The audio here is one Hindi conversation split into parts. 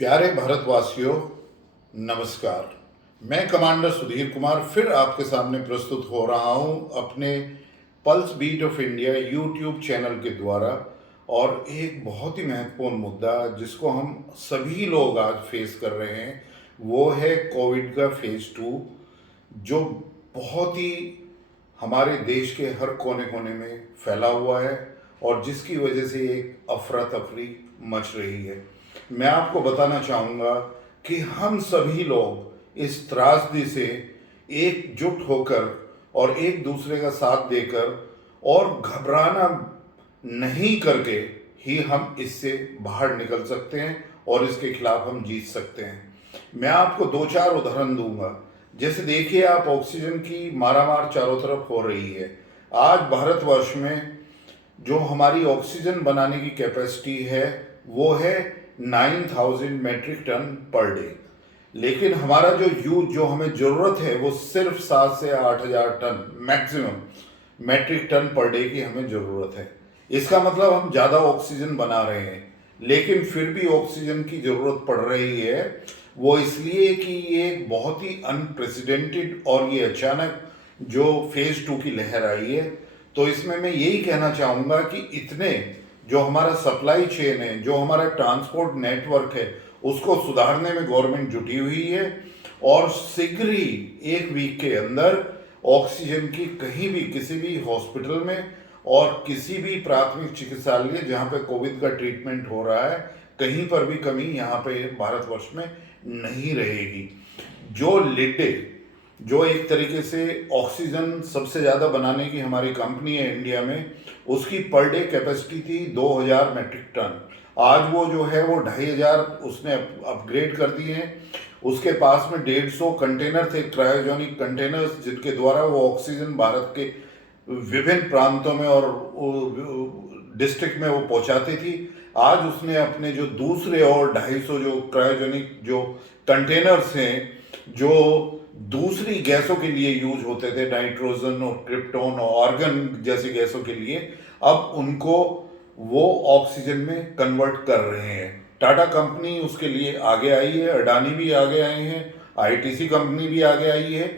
प्यारे भारतवासियों, नमस्कार। मैं कमांडर सुधीर कुमार फिर आपके सामने प्रस्तुत हो रहा हूं अपने pulse beat of India YouTube channel के द्वारा। और एक बहुत ही महत्वपूर्ण मुद्दा जिसको हम सभी लोग आज फेस कर रहे हैं वो है कोविड का फेज 2, जो बहुत ही हमारे देश के हर कोने कोने में फैला हुआ है और जिसकी वजह से एक अफरा तफरी मच रही है। मैं आपको बताना चाहूँगा कि हम सभी लोग इस त्रासदी से एकजुट होकर और एक दूसरे का साथ देकर और घबराना नहीं करके ही हम इससे बाहर निकल सकते हैं और इसके खिलाफ हम जीत सकते हैं। मैं आपको दो चार उदाहरण दूंगा। जैसे देखिए, आप ऑक्सीजन की मारामार चारों तरफ हो रही है। आज भारतवर्ष में जो हमारी ऑक्सीजन बनाने की कैपेसिटी है वो है 9,000 मेट्रिक टन पर डे, लेकिन हमारा जो हमें ज़रूरत है वो सिर्फ 7 से 8,000 tonne maximum metric tonne per day की हमें ज़रूरत है। इसका मतलब हम ज़्यादा ऑक्सीजन बना रहे हैं, लेकिन फिर भी ऑक्सीजन की ज़रूरत पड़ रही है। वो इसलिए कि ये बहुत ही अनप्रेसिडेंटेड और ये अचानक जो फेज 2 की लहर आई है। तो इसमें मैं यही कहना चाहूँगा कि इतने जो हमारा सप्लाई चेन है, जो हमारा ट्रांसपोर्ट नेटवर्क है, उसको सुधारने में गवर्नमेंट जुटी हुई है और शीघ्र ही 1 वीक के अंदर ऑक्सीजन की कहीं भी किसी भी हॉस्पिटल में और किसी भी प्राथमिक चिकित्सालय जहाँ पे कोविड का ट्रीटमेंट हो रहा है, कहीं पर भी कमी यहाँ पे भारतवर्ष में नहीं रहेगी। जो लिडे, जो एक तरीके से ऑक्सीजन सबसे ज़्यादा बनाने की हमारी कंपनी है इंडिया में, उसकी पर डे कैपेसिटी थी 2,000 मेट्रिक टन। आज वो जो है वो 2,500 उसने अपग्रेड कर दिए हैं। उसके पास में 150 कंटेनर थे, क्रायोजेनिक कंटेनर्स, जिनके द्वारा वो ऑक्सीजन भारत के विभिन्न प्रांतों में और डिस्ट्रिक्ट में वो पहुंचाती थी। आज उसने अपने जो दूसरे और 250 जो क्रायोजेनिक जो कंटेनर्स हैं, जो दूसरी गैसों के लिए यूज होते थे, नाइट्रोजन और क्रिप्टोन और आर्गन जैसी गैसों के लिए, अब उनको वो ऑक्सीजन में कन्वर्ट कर रहे हैं। टाटा कंपनी उसके लिए आगे आई है, अडानी भी आगे आए हैं, आईटीसी कंपनी भी आगे आई है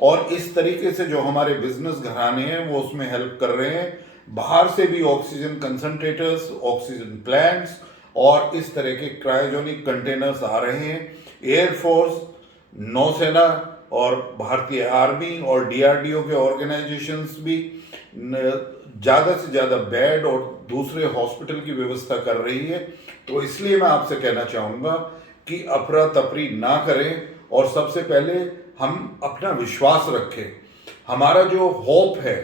और इस तरीके से जो हमारे बिजनेस घराने हैं वो उसमें हेल्प कर रहे हैं। बाहर से भी ऑक्सीजन कंसंट्रेटर्स, ऑक्सीजन प्लांट्स और इस तरह के क्रायोजेनिक कंटेनर्स आ रहे हैं। एयरफोर्स, नौसेना और भारतीय आर्मी और डीआरडीओ के ऑर्गेनाइजेशंस भी ज़्यादा से ज़्यादा बेड और दूसरे हॉस्पिटल की व्यवस्था कर रही है। तो इसलिए मैं आपसे कहना चाहूँगा कि अफरा तफरी ना करें और सबसे पहले हम अपना विश्वास रखें। हमारा जो होप है,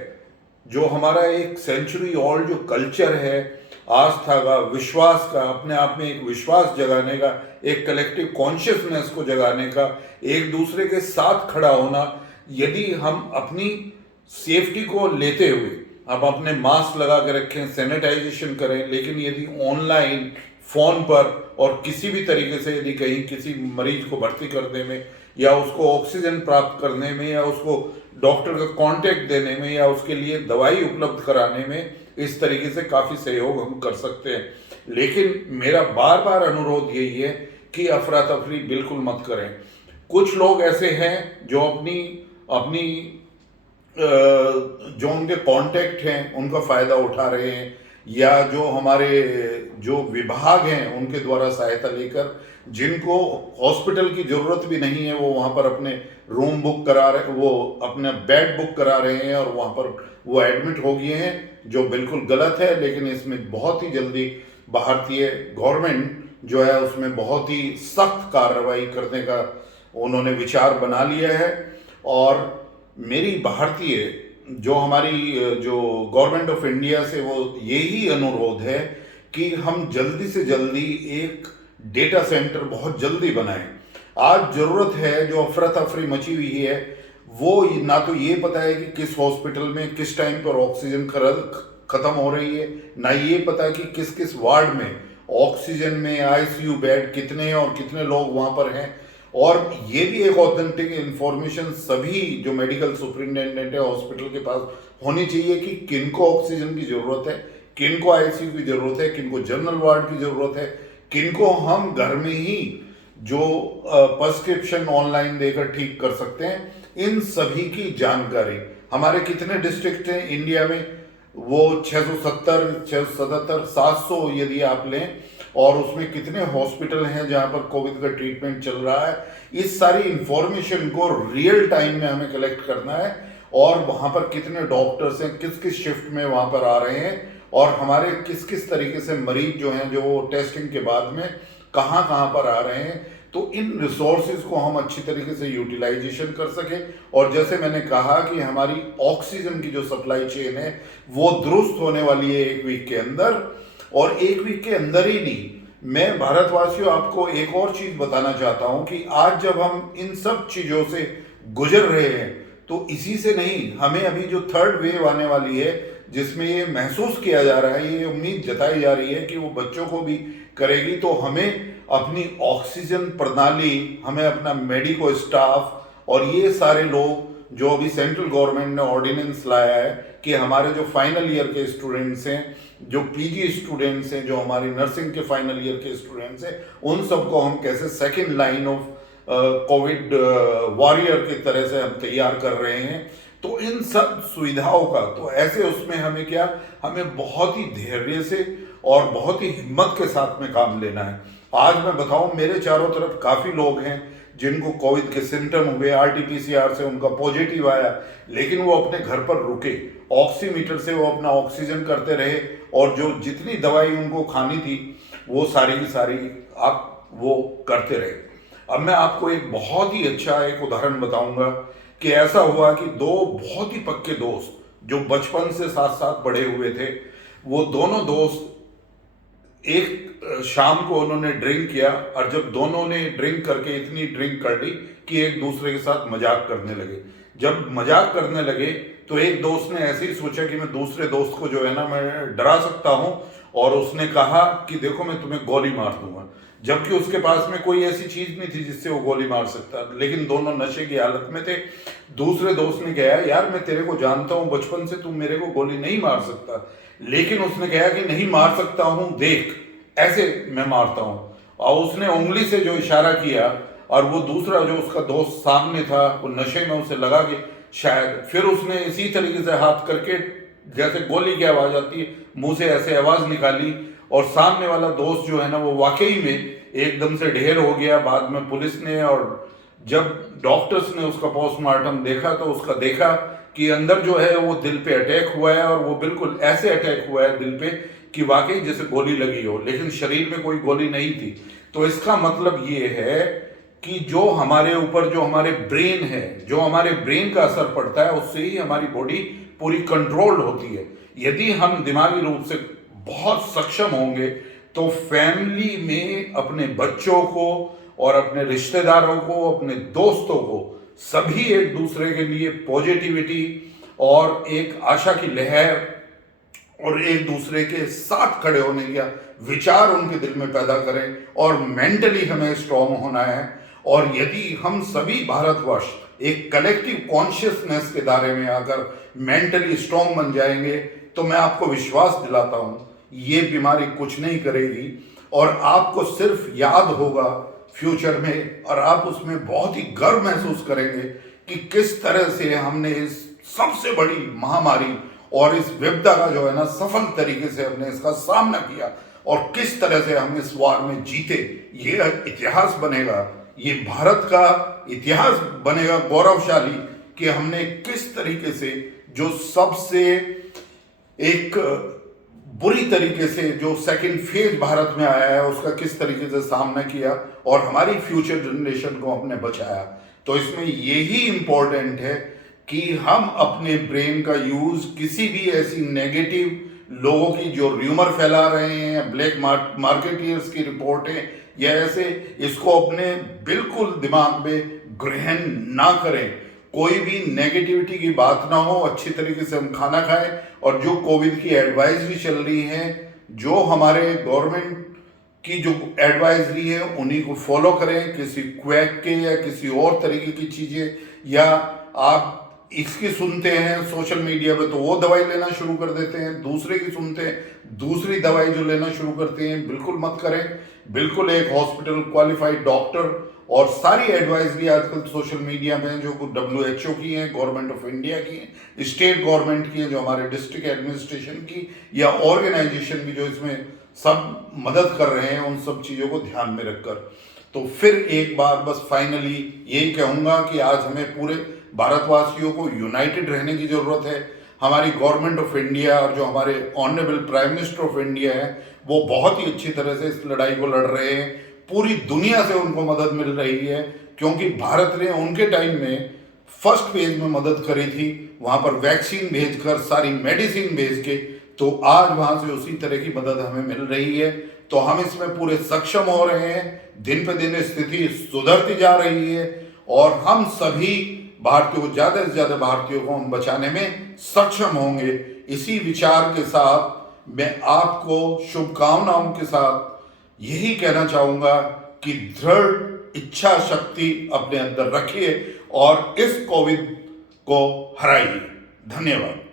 जो हमारा एक सेंचुरी ओल्ड जो कल्चर है, आस्था का, विश्वास का, अपने आप में एक विश्वास जगाने का, एक कलेक्टिव कॉन्शियसनेस को जगाने का, एक दूसरे के साथ खड़ा होना, यदि हम अपनी सेफ्टी को लेते हुए हम अपने मास्क लगा के रखें, सैनिटाइजेशन करें, लेकिन यदि ऑनलाइन, फोन पर और किसी भी तरीके से यदि कहीं किसी मरीज को भर्ती करने में या उसको ऑक्सीजन प्राप्त करने में या उसको डॉक्टर का कांटेक्ट देने में या उसके लिए दवाई उपलब्ध कराने में इस तरीके से काफ़ी सहयोग हम कर सकते हैं। लेकिन मेरा बार बार अनुरोध यही है कि अफरा तफरी बिल्कुल मत करें। कुछ लोग ऐसे हैं जो अपनी अपनी जो उनके कांटेक्ट हैं उनका फ़ायदा उठा रहे हैं, या जो हमारे जो विभाग हैं उनके द्वारा सहायता लेकर जिनको हॉस्पिटल की ज़रूरत भी नहीं है वो वहाँ पर अपने रूम बुक करा रहे, वो अपना बेड बुक करा रहे हैं और वहाँ पर वो एडमिट हो गए हैं, जो बिल्कुल गलत है। लेकिन इसमें बहुत ही जल्दी भारतीय गवर्नमेंट जो है उसमें बहुत ही सख्त कार्रवाई करने का उन्होंने विचार बना लिया है। और मेरी भारतीय जो हमारी जो गवर्नमेंट ऑफ इंडिया से वो यही अनुरोध है कि हम जल्दी से जल्दी एक डेटा सेंटर बहुत जल्दी बनाएं। आज ज़रूरत है, जो अफरा तफरी मची हुई है, वो ना तो ये पता है कि किस हॉस्पिटल में किस टाइम पर ऑक्सीजन ख़त्म हो रही है, ना ये पता है कि किस किस वार्ड में ऑक्सीजन में आईसीयू बेड कितने हैं और कितने लोग वहाँ पर हैं। और ये भी एक ऑथेंटिक इंफॉर्मेशन सभी जो मेडिकल सुपरिटेंडेंट है हॉस्पिटल के पास होनी चाहिए कि किनको ऑक्सीजन की ज़रूरत है, किनको आईसीयू की ज़रूरत है, किनको जनरल वार्ड की ज़रूरत है, किनको हम घर में ही जो प्रिस्क्रिप्शन ऑनलाइन देकर ठीक कर सकते हैं, इन सभी की जानकारी। हमारे कितने डिस्ट्रिक्ट हैं इंडिया में, वो 670, 677, 700 यदि आप लें, और उसमें कितने हॉस्पिटल हैं जहां पर कोविड का ट्रीटमेंट चल रहा है। इस सारी इंफॉर्मेशन को रियल टाइम में हमें कलेक्ट करना है, और वहां पर कितने डॉक्टर्स हैं, किस किस शिफ्ट में वहां पर आ रहे हैं, और हमारे किस किस तरीके से मरीज जो हैं जो टेस्टिंग के बाद में कहाँ कहाँ पर आ रहे हैं। तो इन रिसोर्सेज को हम अच्छी तरीके से यूटिलाइजेशन कर सके। और जैसे मैंने कहा कि हमारी ऑक्सीजन की जो सप्लाई चेन है वो दुरुस्त होने वाली है 1 वीक के अंदर, और 1 वीक के अंदर ही नहीं, मैं भारतवासियों आपको एक और चीज बताना चाहता हूं कि आज जब हम इन सब चीजों से गुजर रहे हैं, तो इसी से नहीं, हमें अभी जो थर्ड वेव आने वाली है जिसमें ये महसूस किया जा रहा है, ये उम्मीद जताई जा रही है कि वो बच्चों को भी करेगी, तो हमें अपनी ऑक्सीजन प्रणाली, हमें अपना मेडिको स्टाफ और ये सारे लोग जो अभी सेंट्रल गवर्नमेंट ने ऑर्डिनेंस लाया है कि हमारे जो फाइनल ईयर के स्टूडेंट्स हैं, जो पीजी स्टूडेंट्स हैं, जो हमारी नर्सिंग के फाइनल ईयर के स्टूडेंट्स हैं, उन सबको हम कैसे second line of Covid warrior की तरह से हम तैयार कर रहे हैं। तो इन सब सुविधाओं का, तो ऐसे उसमें हमें क्या, हमें बहुत ही धैर्य से और बहुत ही हिम्मत के साथ में काम लेना है। आज मैं बताऊं, मेरे चारों तरफ काफ़ी लोग हैं जिनको कोविड के सिम्टम हुए, आरटीपीसीआर से उनका पॉजिटिव आया, लेकिन वो अपने घर पर रुके, ऑक्सीमीटर से वो अपना ऑक्सीजन करते रहे, और जो जितनी दवाई उनको खानी थी वो सारी की सारी आप वो करते रहे। अब मैं आपको एक बहुत ही अच्छा एक उदाहरण बताऊंगा कि ऐसा हुआ कि दो बहुत ही पक्के दोस्त जो बचपन से साथ साथ बड़े हुए थे, वो दोनों दोस्त एक शाम को उन्होंने ड्रिंक किया, और जब दोनों ने ड्रिंक करके इतनी ड्रिंक कर ली कि एक दूसरे के साथ मजाक करने लगे। जब मजाक करने लगे तो एक दोस्त ने ऐसे ही सोचा कि मैं दूसरे दोस्त को जो है ना मैं डरा सकता हूं, और उसने कहा कि देखो मैं तुम्हें गोली मार दूंगा, जबकि उसके पास में कोई ऐसी चीज नहीं थी जिससे वो गोली मार सकता, लेकिन दोनों नशे की हालत में थे। दूसरे दोस्त ने कहा यार मैं तेरे को जानता हूं बचपन से, तू मेरे को गोली नहीं मार सकता, लेकिन उसने कहा कि नहीं मार सकता हूं, देख ऐसे मैं मारता हूं, और उसने उंगली से जो इशारा किया, और वो दूसरा जो उसका दोस्त सामने था वो नशे में उसे लगा कि शायद, फिर उसने इसी तरीके से हाथ करके जैसे गोली की आवाज आती है मुंह से ऐसे आवाज निकाली, और सामने वाला दोस्त जो है ना वो वाकई में एकदम से ढेर हो गया। बाद में पुलिस ने और जब डॉक्टर्स ने उसका पोस्टमार्टम देखा तो उसका देखा कि अंदर जो है वो दिल पे अटैक हुआ है, और वो बिल्कुल ऐसे अटैक हुआ है दिल पे कि वाकई जैसे गोली लगी हो, लेकिन शरीर में कोई गोली नहीं थी। तो इसका मतलब ये है कि जो हमारे ऊपर जो हमारे ब्रेन है, जो हमारे ब्रेन का असर पड़ता है, उससे ही हमारी बॉडी पूरी कंट्रोल्ड होती है। यदि हम दिमागी रूप से बहुत सक्षम होंगे तो फैमिली में अपने बच्चों को और अपने रिश्तेदारों को, अपने दोस्तों को, सभी एक दूसरे के लिए पॉजिटिविटी और एक आशा की लहर और एक दूसरे के साथ खड़े होने का विचार उनके दिल में पैदा करें, और मेंटली हमें स्ट्रांग होना है। और यदि हम सभी भारतवर्ष एक कलेक्टिव कॉन्शियसनेस के दायरे में आकर मेंटली स्ट्रांग बन जाएंगे, तो मैं आपको विश्वास दिलाता हूं ये बीमारी कुछ नहीं करेगी, और आपको सिर्फ याद होगा फ्यूचर में, और आप उसमें बहुत ही गर्व महसूस करेंगे कि किस तरह से हमने इस सबसे बड़ी महामारी और इस विपदा का जो है ना सफल तरीके से हमने इसका सामना किया, और किस तरह से हम इस वार में जीते। ये इतिहास बनेगा, ये भारत का इतिहास बनेगा गौरवशाली कि हमने किस तरीके से जो सबसे एक बुरी तरीके से जो सेकंड फेज भारत में आया है उसका किस तरीके से सामना किया, और हमारी फ्यूचर जनरेशन को हमने बचाया। तो इसमें यही इंपॉर्टेंट है कि हम अपने ब्रेन का यूज किसी भी ऐसी नेगेटिव लोगों की जो र्यूमर फैला रहे हैं, ब्लैक मार्केटियर्स की रिपोर्टें या ऐसे, इसको अपने बिल्कुल दिमाग में ग्रहण ना करें। कोई भी नेगेटिविटी की बात ना हो, अच्छी तरीके से हम खाना खाएं, और जो कोविड की एडवाइजरी चल रही है, जो हमारे गवर्नमेंट की जो एडवाइजरी है उन्हीं को फॉलो करें। किसी क्वैक के या किसी और तरीके की चीज़ें, या आप इसकी सुनते हैं सोशल मीडिया पे तो वो दवाई लेना शुरू कर देते हैं, दूसरे की सुनते हैं दूसरी दवाई जो लेना शुरू करते हैं। बिल्कुल मत करें। बिल्कुल एक हॉस्पिटल, क्वालिफाइड डॉक्टर और सारी एडवाइजरी आजकल सोशल मीडिया में जो WHO की है, गवर्नमेंट ऑफ इंडिया की है, स्टेट गवर्नमेंट की है, जो हमारे डिस्ट्रिक्ट एडमिनिस्ट्रेशन की या ऑर्गेनाइजेशन की जो इसमें सब मदद कर रहे हैं, उन सब चीज़ों को ध्यान में रखकर। तो फिर एक बार बस फाइनली यही कहूँगा कि आज हमें पूरे भारतवासियों को यूनाइटेड रहने की ज़रूरत है। हमारी गवर्नमेंट ऑफ इंडिया और जो हमारे honourable prime minister of India है, वो बहुत ही अच्छी तरह से इस लड़ाई को लड़ रहे हैं। पूरी दुनिया से उनको मदद मिल रही है, क्योंकि भारत ने उनके टाइम में फर्स्ट फेज में मदद करी थी, वहाँ पर वैक्सीन भेजकर, सारी मेडिसिन भेज के। तो आज वहाँ से उसी तरह की मदद हमें मिल रही है। तो हम इसमें पूरे सक्षम हो रहे हैं। दिन पे दिन स्थिति सुधरती जा रही है और हम सभी भारतीयों को, ज़्यादा से ज़्यादा भारतीयों को हम बचाने में सक्षम होंगे। इसी विचार के साथ मैं आपको शुभकामनाओं के साथ यही कहना चाहूँगा कि दृढ़ इच्छा शक्ति अपने अंदर रखिए और इस कोविड को हराइए। धन्यवाद।